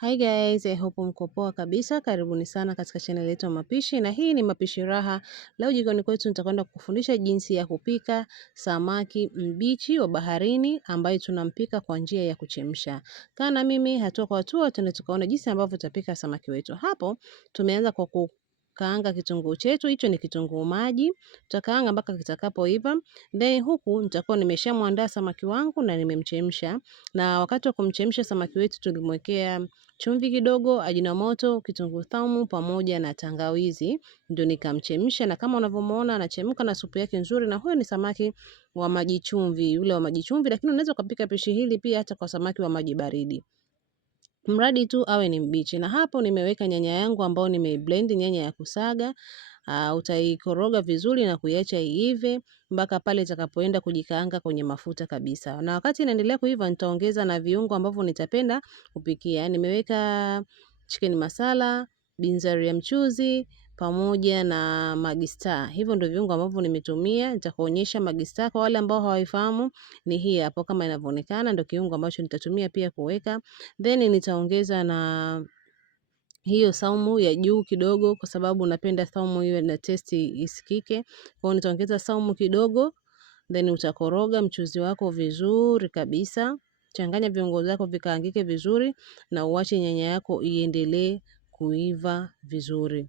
Hi guys, I hope mko poa kabisa. Karibuni sana katika channel yetu ya mapishi, na hii ni Mapishi Raha. Leo jikoni kwetu nitakwenda kufundisha jinsi ya kupika samaki mbichi wa baharini ambaye tunampika kwa njia ya kuchemsha. Kaa na mimi hatua kwa hatua tuende tukaona jinsi ambavyo tutapika samaki wetu. Hapo tumeanza kwa kukaanga kitunguu chetu, hicho ni kitunguu maji. Tutakaanga mpaka kitakapoiva. Then huku nitakuwa nimeshamwandaa samaki wangu na nimemchemsha. Na wakati wa kumchemsha samaki wetu tulimwekea chumvi kidogo, ajinomoto, kitunguu saumu pamoja na tangawizi, ndio nikamchemsha, na kama unavyomuona anachemka na supu yake nzuri. Na huyo ni samaki wa maji chumvi, yule wa maji chumvi, lakini unaweza kupika pishi hili pia hata kwa samaki wa maji baridi. Mradi tu awe ni mbichi. Na hapo nimeweka nyanya yangu ambao nimeblend, nyanya ya kusaga. Utaikoroga vizuri na kuiacha iive mpaka pale itakapoenda kujikaanga kwenye mafuta kabisa. Na wakati inaendelea kuiva nitaongeza na viungo ambavyo nitapenda kupikia. Nimeweka chicken masala, binzari ya mchuzi pamoja na Maggi Star. Hivyo ndio viungo ambavyo nimetumia. Nitakuonyesha Maggi Star kwa wale ambao hawaifahamu, ni hii hapo kama inavyoonekana, ndio kiungo ambacho nitatumia pia kuweka. Then nitaongeza na hiyo saumu ya juu kidogo, kwa sababu napenda saumu iwe na testi isikike. Kwa hiyo nitaongeza saumu kidogo, then utakoroga mchuzi wako vizuri kabisa. Changanya viungo vyako vikaangike vizuri na uache nyanya yako iendelee kuiva vizuri.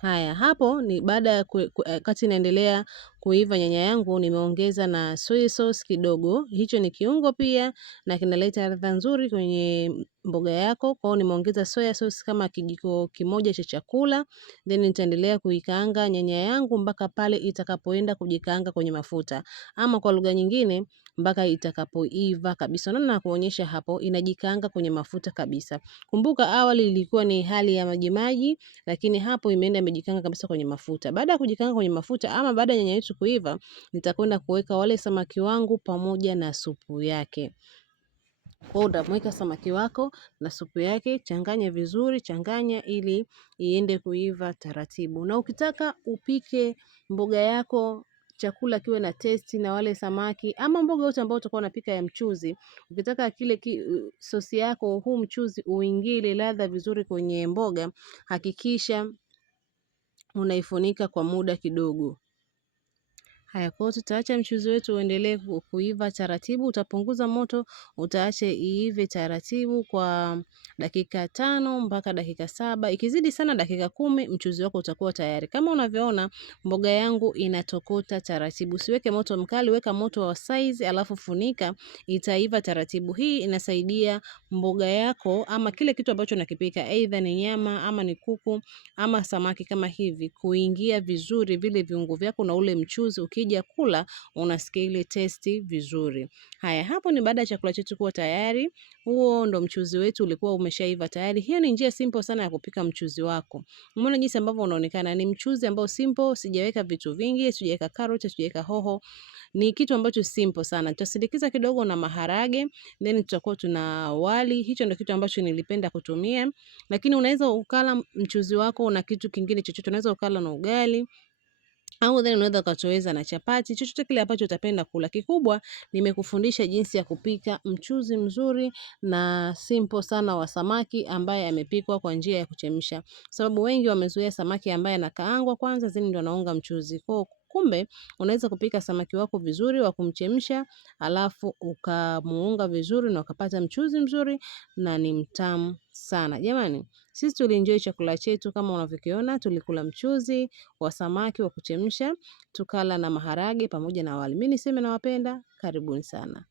Haya, hapo ni baada ya wakati inaendelea kuiva nyanya yangu, nimeongeza na soy sauce kidogo. Hicho ni kiungo pia na kinaleta ladha nzuri kwenye mboga yako. Kwa hiyo nimeongeza soya sauce kama kijiko kimoja cha chakula. Then nitaendelea kuikaanga nyanya yangu mpaka pale itakapoenda kujikaanga kwenye mafuta. Ama kwa lugha nyingine, mpaka itakapoiva kabisa. Naona kuonyesha hapo inajikaanga kwenye mafuta kabisa. Kumbuka awali ilikuwa ni hali ya maji maji, lakini hapo imeenda imejikanga kabisa kwenye mafuta. Baada ya kujikanga kwenye mafuta ama baada ya nyanya yetu kuiva, nitakwenda kuweka wale samaki wangu pamoja na supu yake. Kwa hiyo utamweka samaki wako na supu yake, changanya vizuri, changanya ili iende kuiva taratibu. Na ukitaka upike mboga yako chakula kiwe na testi na wale samaki ama mboga yote ambayo utakuwa unapika ya mchuzi, ukitaka kile sosi yako huu mchuzi uingie ladha vizuri kwenye mboga, hakikisha unaifunika kwa muda kidogo. Haya, kwa hiyo tutaacha mchuzi wetu uendelee kuiva taratibu. Utapunguza moto, utaacha iive taratibu kwa dakika 5 mpaka dakika 7. Ikizidi sana dakika 10, mchuzi wako utakuwa tayari. Kama unavyoona mboga yangu inatokota taratibu. Usiweke moto mkali, weka moto wa size alafu funika, itaiva taratibu. Hii inasaidia mboga yako ama kile kitu ambacho nakipika, aidha ni nyama ama ni kuku ama samaki kama hivi, kuingia vizuri vile viungo vyako na ule mchuzi, ukija kula unasikia ile testi vizuri. Haya, hapo ni baada ya chakula chetu kuwa tayari. Huo ndo mchuzi wetu ulikuwa umeshaiva tayari. Hiyo ni njia simple sana ya kupika mchuzi wako. Umeona jinsi ambavyo unaonekana, ni mchuzi ambao simple, sijaweka vitu vingi, sijaweka carrot, sijaweka hoho. Ni kitu ambacho simple sana. Tutasindikiza kidogo na maharage, then tutakuwa tuna wali. Hicho ndio kitu ambacho nilipenda kutumia. Lakini unaweza ukala mchuzi wako na kitu kingine chochote, unaweza ukala na ugali au then unaweza ukatoweza na chapati, chochote kile ambacho utapenda kula. Kikubwa nimekufundisha jinsi ya kupika mchuzi mzuri na simple sana wa samaki ambaye amepikwa kwa njia ya kuchemsha. Sababu wengi wamezoea samaki ambaye anakaangwa kwanza zini ndio anaunga mchuzi. Kumbe unaweza kupika samaki wako vizuri wa kumchemsha, alafu ukamuunga vizuri na ukapata mchuzi mzuri na ni mtamu sana. Jamani, sisi tulienjoy chakula chetu kama unavyokiona, tulikula mchuzi wa samaki wa kuchemsha, tukala na maharage pamoja na wali. Mimi niseme nawapenda, karibuni sana.